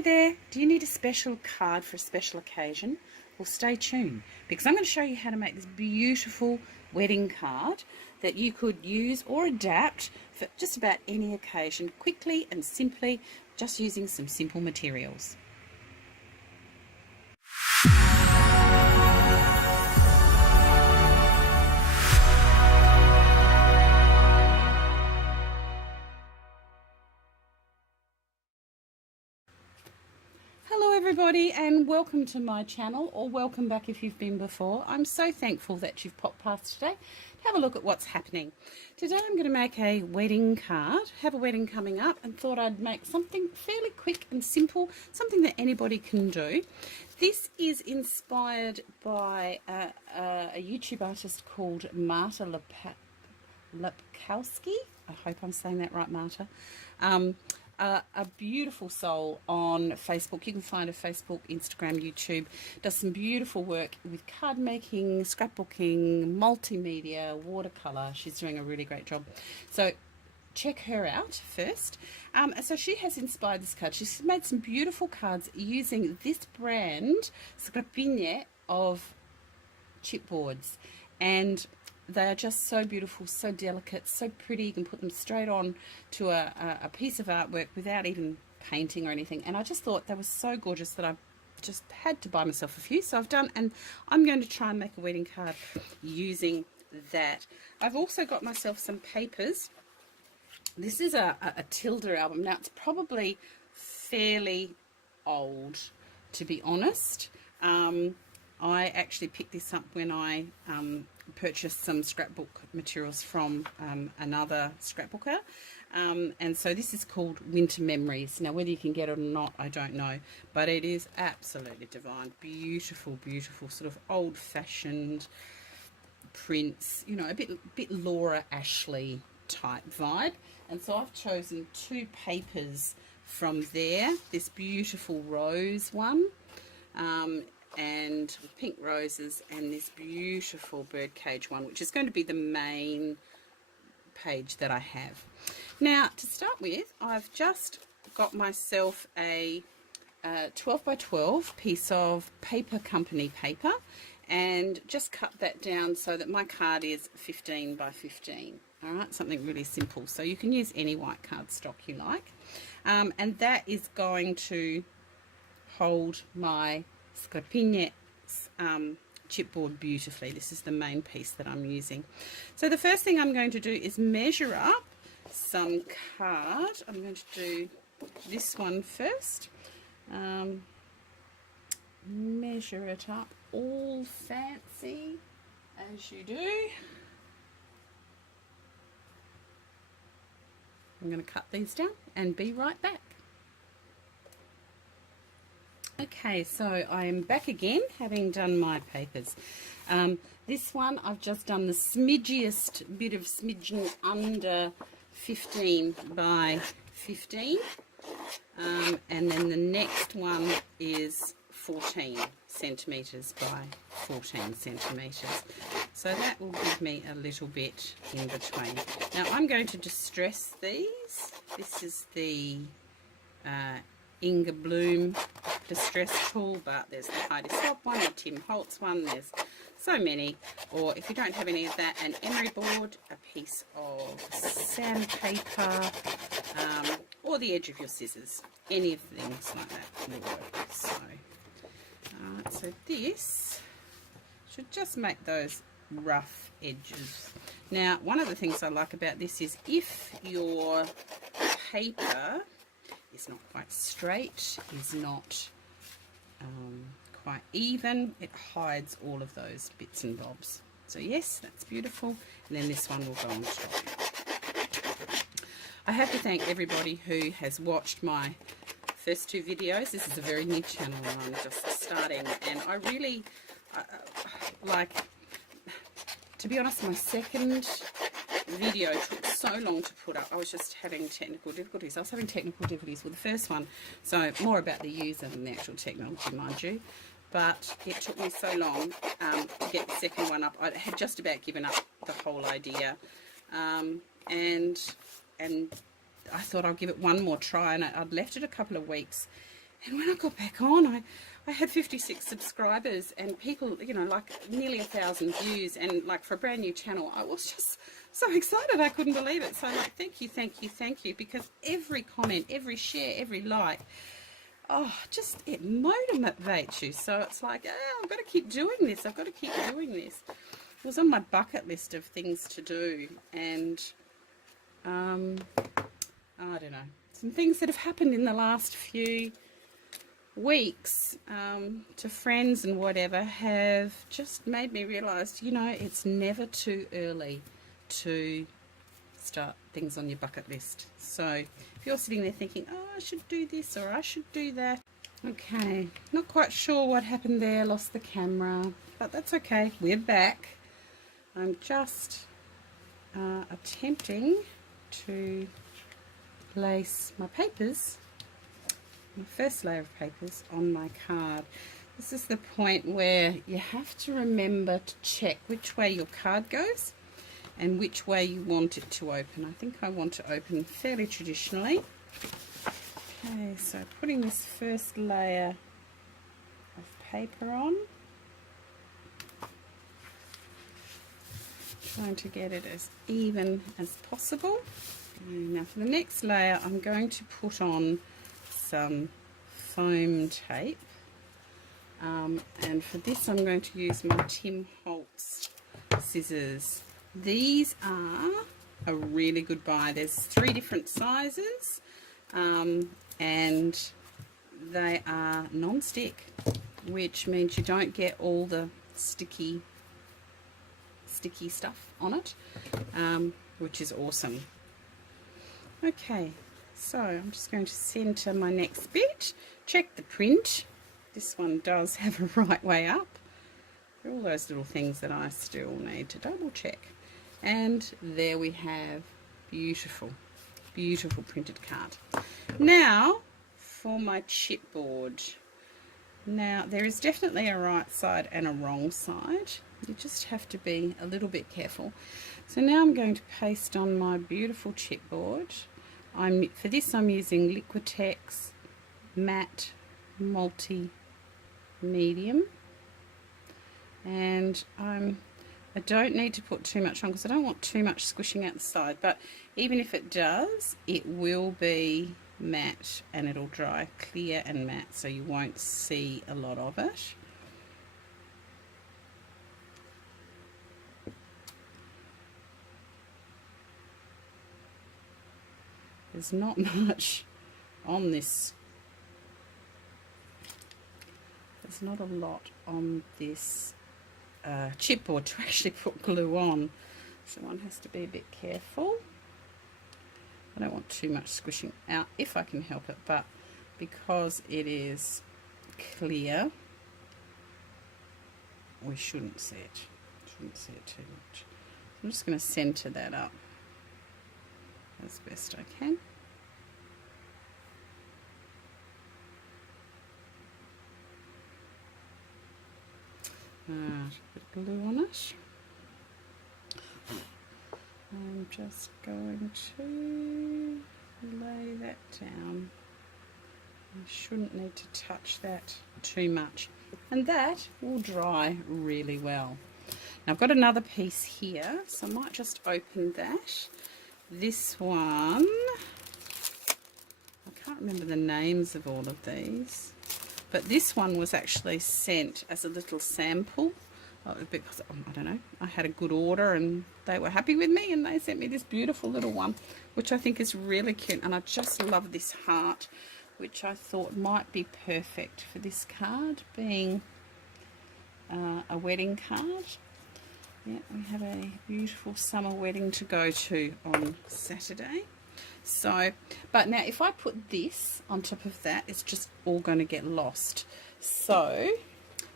Hi there, do you need a special card for a special occasion? Well, stay tuned because I'm going to show you how to make this beautiful wedding card that you could use or adapt for just about any occasion quickly and simply, just using some simple materials. Hello everybody and welcome to my channel, or welcome back if you've been before. I'm so thankful that you've popped past today to have a look at what's happening. Today I'm going to make a wedding card, have a wedding coming up, and thought I'd make something fairly quick and simple, something that anybody can do. This is inspired by a YouTube artist called Marta Lepkowski. I hope I'm saying that right, Marta. A beautiful soul on Facebook. You can find her Facebook, Instagram, YouTube. Does some beautiful work with card making, scrapbooking, multimedia, watercolor. She's doing a really great job. So check her out first. So she has inspired this card. She's made some beautiful cards using this brand, Scrapiniec, of chipboards. And they are just so beautiful, so delicate, so pretty. You can put them straight on to a piece of artwork without even painting or anything. And I just thought they were so gorgeous that I just had to buy myself a few. So I've done, and I'm going to try and make a wedding card using that. I've also got myself some papers. This is a Tilda album. Now, it's probably fairly old, to be honest. I actually picked this up when I purchased some scrapbook materials from another scrapbooker, and so this is called Winter Memories. Now, whether you can get it or not, I don't know, but it is absolutely divine. Beautiful, beautiful, sort of old-fashioned prints, you know, a bit Laura Ashley type vibe. And so I've chosen two papers from there, this beautiful rose one, and pink roses, and this beautiful birdcage one, which is going to be the main page that I have. Now, to start with, I've just got myself a 12 by 12 piece of paper company paper, and just cut that down so that my card is 15 by 15. All right, something really simple. So you can use any white cardstock you like, and that is going to hold my Scrapiniec's chipboard beautifully. This is the main piece that I'm using. So the first thing I'm going to do is measure up some card. I'm going to do this one first. Measure it up all fancy as you do. I'm going to cut these down and be right back. Okay, so I am back again, having done my papers. This one I've just done the smidgiest bit of smidging under 15 by 15, and then the next one is 14 centimetres by 14 centimetres. So that will give me a little bit in between. Now I'm going to distress these. This is the Inga Bloom distress tool, but there's the Heidi Swapp one, the Tim Holtz one, there's so many. Or if you don't have any of that, an emery board, a piece of sandpaper, or the edge of your scissors. Any of things like that will work. So this should just make those rough edges. Now, one of the things I like about this is if your paper is not quite straight, is not quite even, it hides all of those bits and bobs. So yes, that's beautiful. And then this one will go on top. I have to thank everybody who has watched my first two videos. This is a very new channel and I'm just starting, and I really like, to be honest, my second video took so long to put up. I was just having technical difficulties. I was having technical difficulties with the first one, so more about the user than the actual technology, mind you. But it took me so long to get the second one up. I had just about given up the whole idea, and I thought I'll give it one more try, and I'd left it a couple of weeks, And when I got back on, I had 56 subscribers and people, you know, like nearly 1,000 views. And like for a brand new channel, I was just so excited. I couldn't believe it. So like, thank you, thank you, thank you. Because every comment, every share, every like, oh, just it motivates you. So it's like, oh, I've got to keep doing this. I've got to keep doing this. It was on my bucket list of things to do. And I don't know, some things that have happened in the last few weeks to friends and whatever have just made me realise, you know, it's never too early to start things on your bucket list. So if you're sitting there thinking, oh, I should do this or I should do that. Okay, not quite sure what happened there, lost the camera, but that's okay, we're back. I'm just attempting to place my papers, my first layer of papers, on my card. This is the point where you have to remember to check which way your card goes and which way you want it to open. I think I want to open fairly traditionally. Okay, so putting this first layer of paper on, trying to get it as even as possible. Now for the next layer, I'm going to put on some foam tape, and for this I'm going to use my Tim Holtz scissors. These are a really good buy. There's 3 different sizes, and they are non-stick, which means you don't get all the sticky stuff on it, which is awesome. Okay, so I'm just going to center my next bit, check the print. This one does have a right way up. All those little things that I still need to double check. And there we have beautiful, beautiful printed card. Now for my chipboard. Now there is definitely a right side and a wrong side. You just have to be a little bit careful. So now I'm going to paste on my beautiful chipboard. For this I'm using Liquitex Matte Multi Medium, and I don't need to put too much on because I don't want too much squishing out the side, but even if it does, it will be matte and it'll dry clear and matte, so you won't see a lot of it. There's not much on this. There's not a lot on this chipboard to actually put glue on, so one has to be a bit careful. I don't want too much squishing out if I can help it, but because it is clear, we shouldn't see it. Shouldn't see it too much. I'm just going to center that up as best I can. A bit of glue on it. I'm just going to lay that down. You shouldn't need to touch that too much, and that will dry really well. Now I've got another piece here, so I might just open that. This one, I can't remember the names of all of these, but this one was actually sent as a little sample because, I don't know, I had a good order and they were happy with me and they sent me this beautiful little one, which I think is really cute. And I just love this heart, which I thought might be perfect for this card, being a wedding card. Yeah, we have a beautiful summer wedding to go to on Saturday. So, but now if I put this on top of that, it's just all going to get lost. So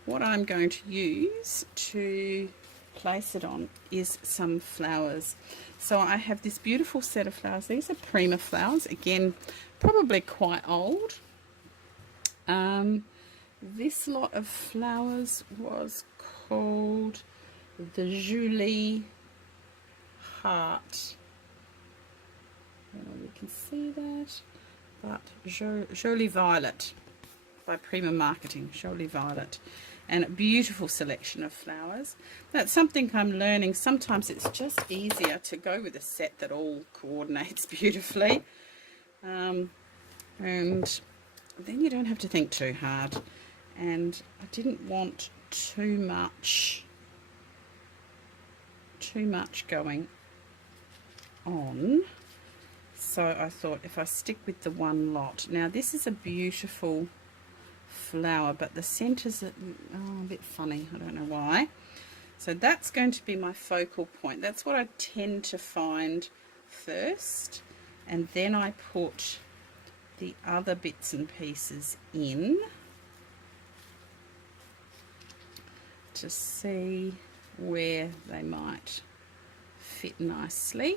what I'm going to use to place it on is some flowers. So I have this beautiful set of flowers. These are Prima flowers, again probably quite old. This lot of flowers was called the Julie Heart. I don't know if you can see that, but Jolie Violet. by Prima Marketing, Jolly Violet. And a beautiful selection of flowers. That's something I'm learning. Sometimes it's just easier to go with a set that all coordinates beautifully. And then you don't have to think too hard. And I didn't want too much going on. So I thought if I stick with the one lot. Now this is a beautiful flower, but the center's a bit funny. I don't know why. So that's going to be my focal point. That's what I tend to find first, and then I put the other bits and pieces in to see where they might fit nicely.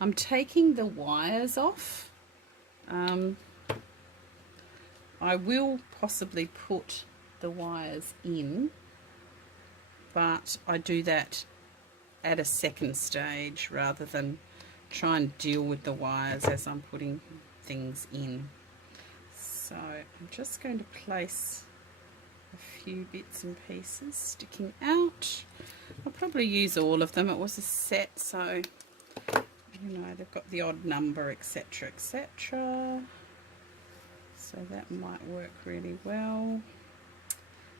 I'm taking the wires off. I will possibly put the wires in, but I do that at a second stage rather than try and deal with the wires as I'm putting things in. So I'm just going to place a few bits and pieces sticking out. I'll probably use all of them. It was a set, so you know they've got the odd number, etc., etc. So that might work really well.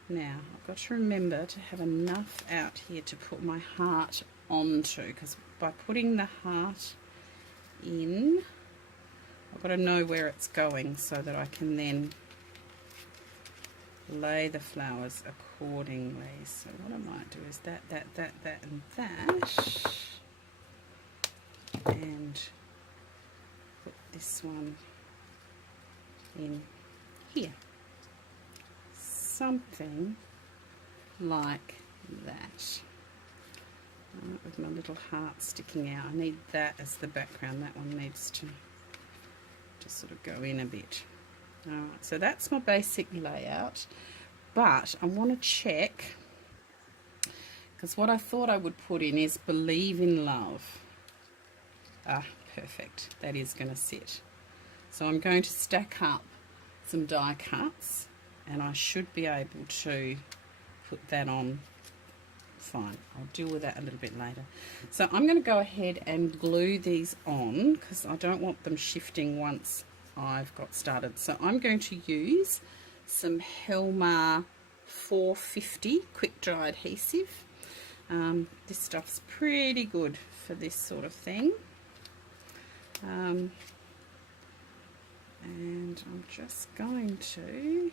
Now I've got to remember to have enough out here to put my heart onto, because by putting the heart in, I've got to know where it's going so that I can then lay the flowers accordingly. So what I might do is that, and that, and put this one in here, something like that, with my little heart sticking out. I need that as the background. That one needs to just sort of go in a bit. Alright, so that's my basic layout, but I want to check, because what I thought I would put in is Believe in Love. Perfect, that is going to sit. So I'm going to stack up some die cuts, and I should be able to put that on fine. I'll deal with that a little bit later. So I'm going to go ahead and glue these on, because I don't want them shifting once I've got started. So I'm going to use some Helmar 450 quick dry adhesive. This stuff's pretty good for this sort of thing. And I'm just going to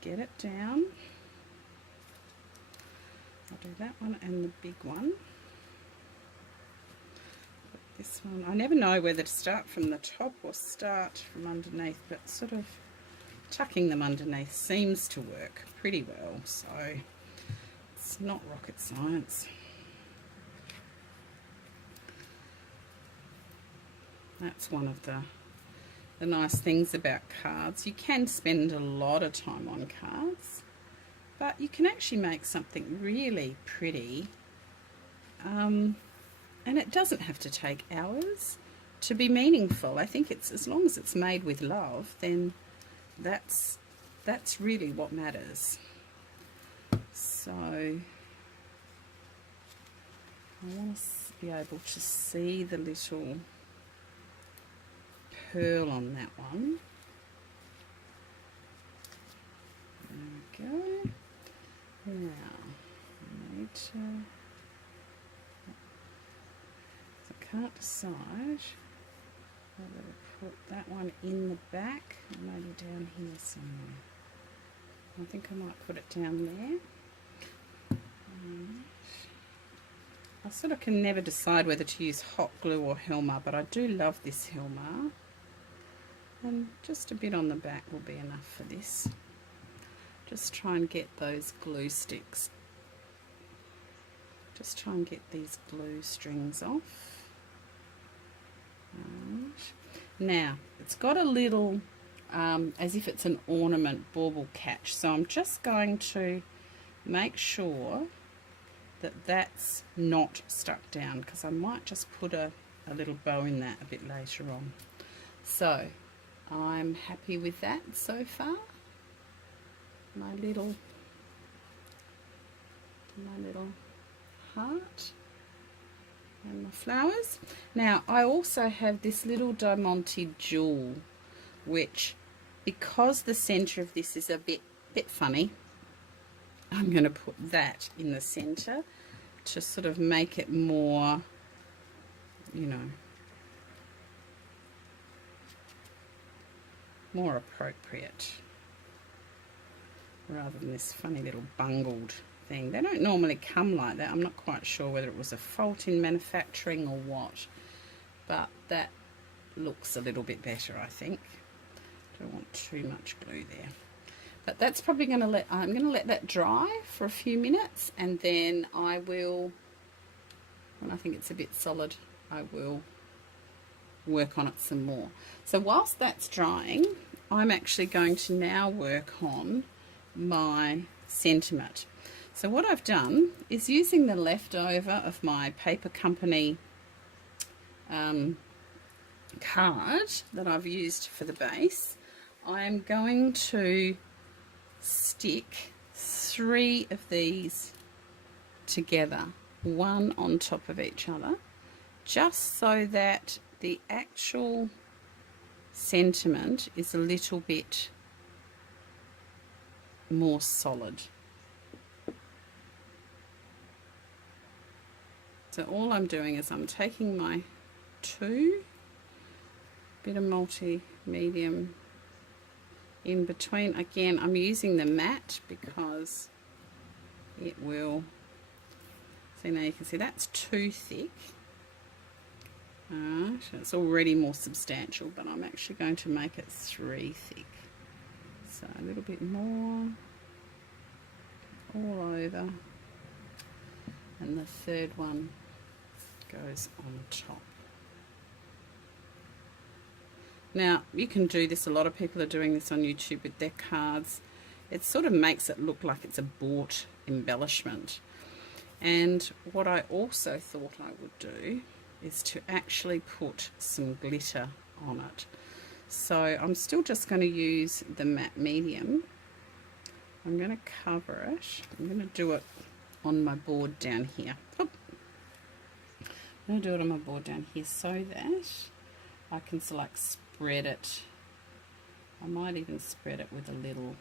get it down. I'll do that one and the big one. Put this one, I never know whether to start from the top or start from underneath, but sort of tucking them underneath seems to work pretty well, so it's not rocket science. That's one of the nice things about cards. You can spend a lot of time on cards, but you can actually make something really pretty, and it doesn't have to take hours to be meaningful. I think it's, as long as it's made with love, then that's really what matters. So I want to be able to see the little pearl on that one. There we go. Now I need to, I can't decide whether to put that one in the back or maybe down here somewhere. I think I might put it down there. I sort of can never decide whether to use hot glue or Helmar, but I do love this Helmar. And just a bit on the back will be enough for this. Just try and get those glue sticks. Just try and get these glue strings off. Now, it's got a little, as if it's an ornament bauble catch. So I'm just going to make sure that that's not stuck down, because I might just put a little bow in that a bit later on. So I'm happy with that so far. My little heart and my flowers. Now I also have this little diamante jewel, which, because the center of this is a bit funny, I'm going to put that in the center to sort of make it more, you know, more appropriate, rather than this funny little bungled thing. They don't normally come like that. I'm not quite sure whether it was a fault in manufacturing or what, but that looks a little bit better, I think. Don't want too much glue there. But that's probably going to I'm going to let that dry for a few minutes, and then I will, when I think it's a bit solid, I will work on it some more. So whilst that's drying, I'm actually going to now work on my sentiment. So what I've done is, using the leftover of my paper company card that I've used for the base, I am going to stick 3 of these together, one on top of each other, just so that the actual sentiment is a little bit more solid. So all I'm doing is I'm taking my 2 bit of multi-medium in between. Again, I'm using the matte because it will, so now you can see that's too thick. So it's already more substantial, but I'm actually going to make it 3 thick. So a little bit more all over, and the third one goes on top. Now you can do this, a lot of people are doing this on YouTube with their cards. It sort of makes it look like it's a bought embellishment. And what I also thought I would do is to actually put some glitter on it. So I'm still just going to use the matte medium. I'm going to cover it. I'm going to do it on my board down here. Oh. I'm going to do it on my board down here so that I can spread it. I might even spread it with a little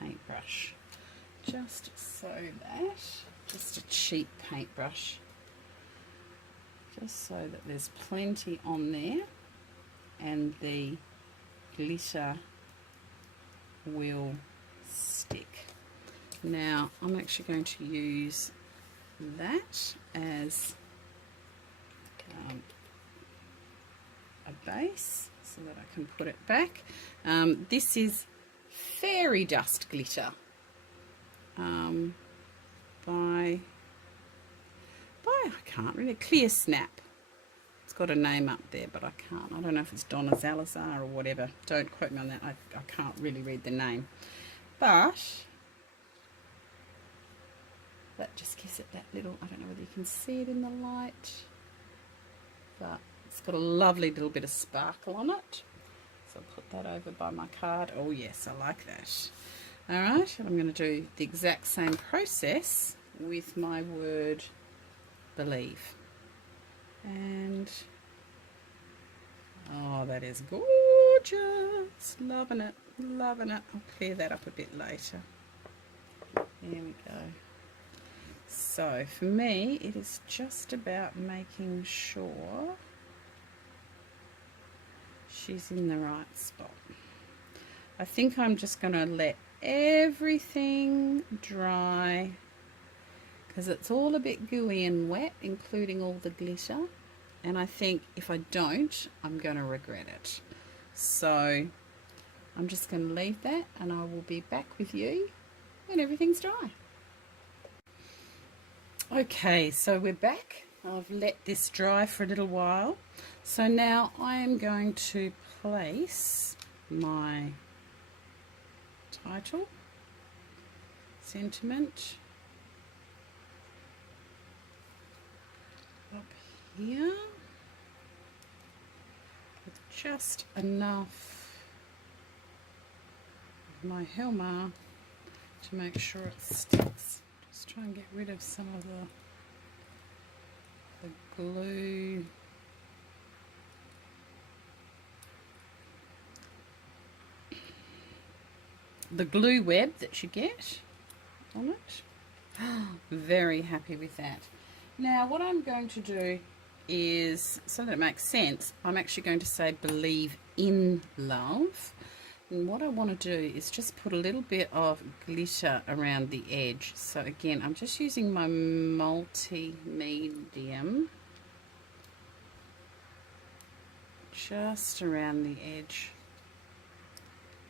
paintbrush, just so that, just a cheap paintbrush, just so that there's plenty on there and the glitter will stick. Now I'm actually going to use that as a base so that I can put it back. This is fairy dust glitter by I can't really, Clear Snap. It's got a name up there, but I can't. I don't know if it's Donna Salazar or whatever. Don't quote me on that. I can't really read the name. But that just gives it that little, I don't know whether you can see it in the light, but it's got a lovely little bit of sparkle on it. So I'll put that over by my card. Oh yes, I like that. Alright, and I'm going to do the exact same process with my word believe. And oh, that is gorgeous. Loving it, loving it. I'll clear that up a bit later. There we go. So for me, it is just about making sure she's in the right spot. I think I'm just going to let everything dry because it's all a bit gooey and wet, including all the glitter. And I think if I don't, I'm going to regret it. So I'm just going to leave that, and I will be back with you when everything's dry. Okay, so we're back. I've let this dry for a little while. So now I am going to place my title, sentiment, up here with just enough my Helma to make sure it sticks. Just try and get rid of some of the glue. The glue web that you get on it. Very happy with that. Now what I'm going to do is, so that it makes sense, I'm actually going to say believe in love. And what I want to do is just put a little bit of glitter around the edge. So again, I'm just using my multi-medium just around the edge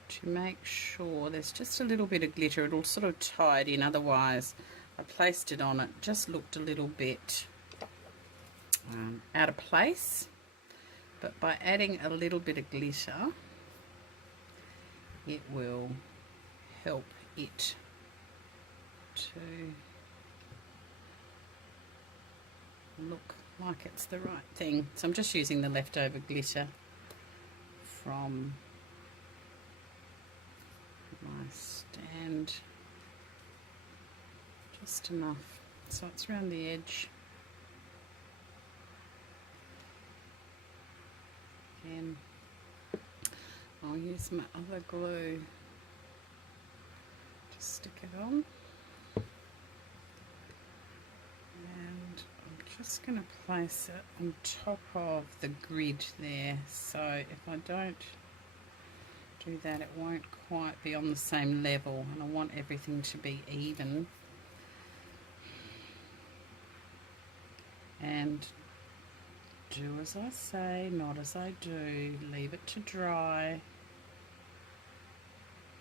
to make sure there's just a little bit of glitter. It'll sort of tie it in, otherwise I placed it on, it just looked a little bit out of place. But by adding a little bit of glitter, it will help it to look like it's the right thing. So I'm just using the leftover glitter from my stand, just enough so it's around the edge. Again, I'll use my other glue to stick it on, and I'm just going to place it on top of the grid there, so if I don't do that it won't quite be on the same level, and I want everything to be even. And do as I say, not as I do. Leave it to dry.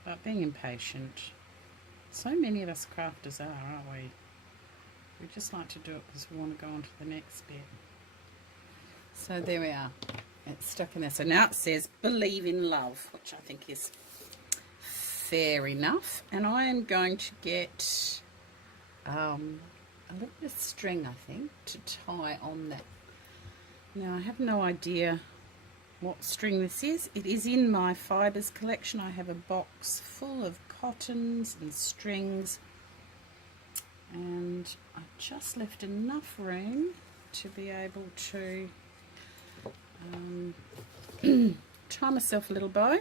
But being impatient. So many of us crafters are, aren't we? We just like to do it because we want to go on to the next bit. So there we are. It's stuck in there. So now it says believe in love, which I think is fair enough. And I am going to get a little bit of string, I think, to tie on that. Now I have no idea what string this is. It is in my fibres collection. I have a box full of cottons and strings, and I just left enough room to be able to tie myself a little bow.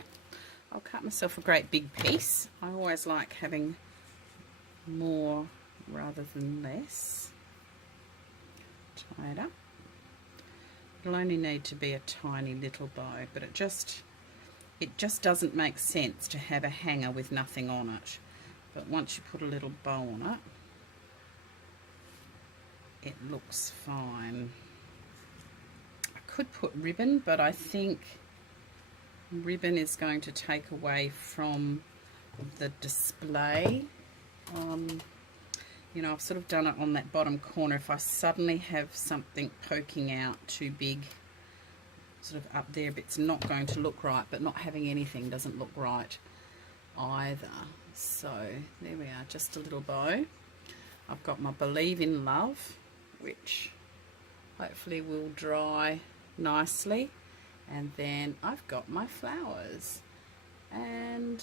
I'll cut myself a great big piece. I always like having more rather than less. Tie it up. It'll only need to be a tiny little bow, but it just doesn't make sense to have a hanger with nothing on it. But once you put a little bow on it, it looks fine. I could put ribbon, but I think ribbon is going to take away from the display. You know, I've sort of done it on that bottom corner. If I suddenly have something poking out too big, sort of up there, it's not going to look right, but not having anything doesn't look right either. So there we are, just a little bow. I've got my believe in love, which hopefully will dry nicely, and then I've got my flowers, and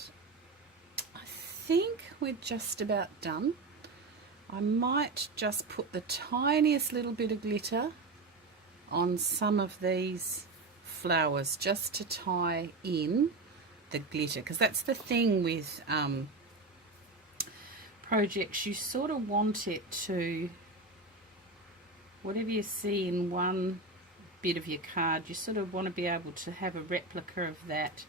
I think we're just about done. I might just put the tiniest little bit of glitter on some of these flowers just to tie in the glitter, because that's the thing with projects. You sort of want it to, whatever you see in one bit of your card, you sort of want to be able to have a replica of that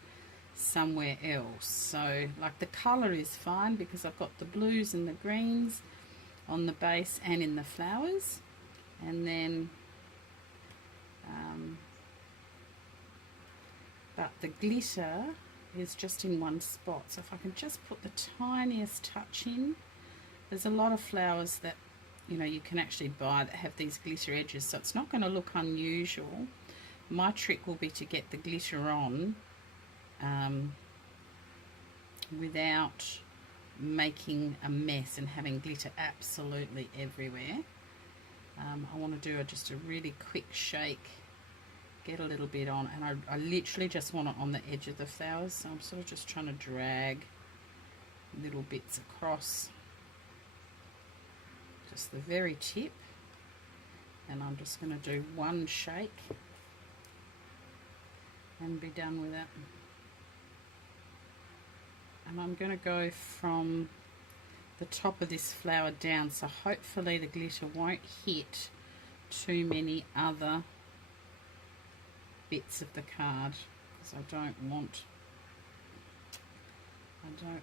somewhere else. So like the colour is fine because I've got the blues and the greens on the base and in the flowers, and then but the glitter is just in one spot. So if I can just put the tiniest touch in, there's a lot of flowers that, you know, you can actually buy that have these glitter edges, so it's not going to look unusual. My trick will be to get the glitter on without making a mess and having glitter absolutely everywhere. I want to do just a really quick shake, get a little bit on, and I literally just want it on the edge of the flowers, so I'm sort of just trying to drag little bits across just the very tip, and I'm just going to do one shake and be done with it. And I'm going to go from the top of this flower down, so hopefully the glitter won't hit too many other bits of the card, because I don't want,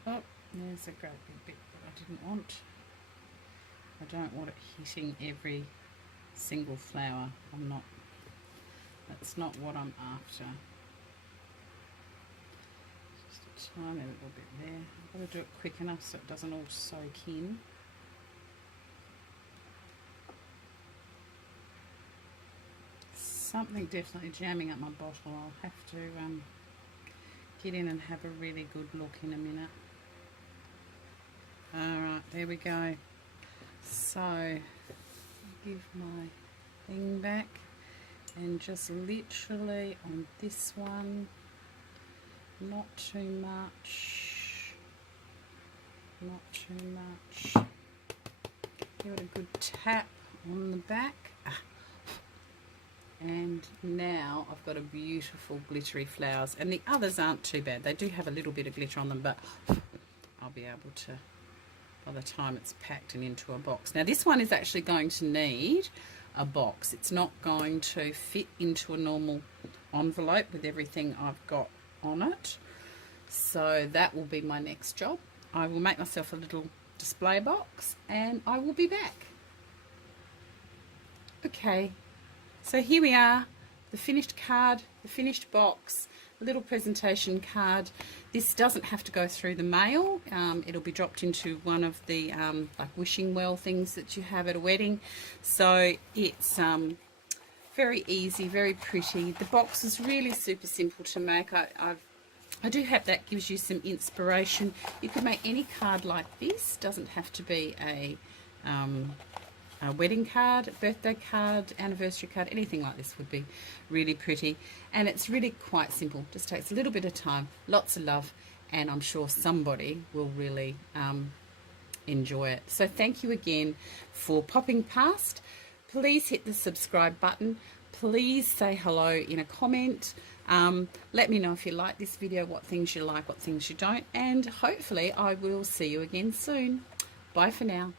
oh, there's a great big bit that I didn't want. I don't want it hitting every single flower. That's not what I'm after. Just a tiny little bit there. I've got to do it quick enough so it doesn't all soak in. Something definitely jamming up my bottle. I'll have to get in and have a really good look in a minute. Alright, there we go. So, give my thing back and just literally on this one, not too much, not too much. Give it a good tap on the back. And now I've got a beautiful glittery flowers, and the others aren't too bad. They do have a little bit of glitter on them, but I'll be able to, by the time it's packed and into a box. Now this one is actually going to need a box. It's not going to fit into a normal envelope with everything I've got on it. So that will be my next job. I will make myself a little display box and I will be back. Okay. So here we are, the finished card, the finished box, a little presentation card. This doesn't have to go through the mail. It'll be dropped into one of the like wishing well things that you have at a wedding. So it's very easy, very pretty. The box is really super simple to make. I do hope that gives you some inspiration. You could make any card like this. Doesn't have to be a wedding card, birthday card, anniversary card, anything like this would be really pretty. And it's really quite simple. Just takes a little bit of time, lots of love, and I'm sure somebody will really enjoy it. So thank you again for popping past. Please hit the subscribe button. Please say hello in a comment. Let me know if you like this video, what things you like, what things you don't, and hopefully I will see you again soon. Bye for now.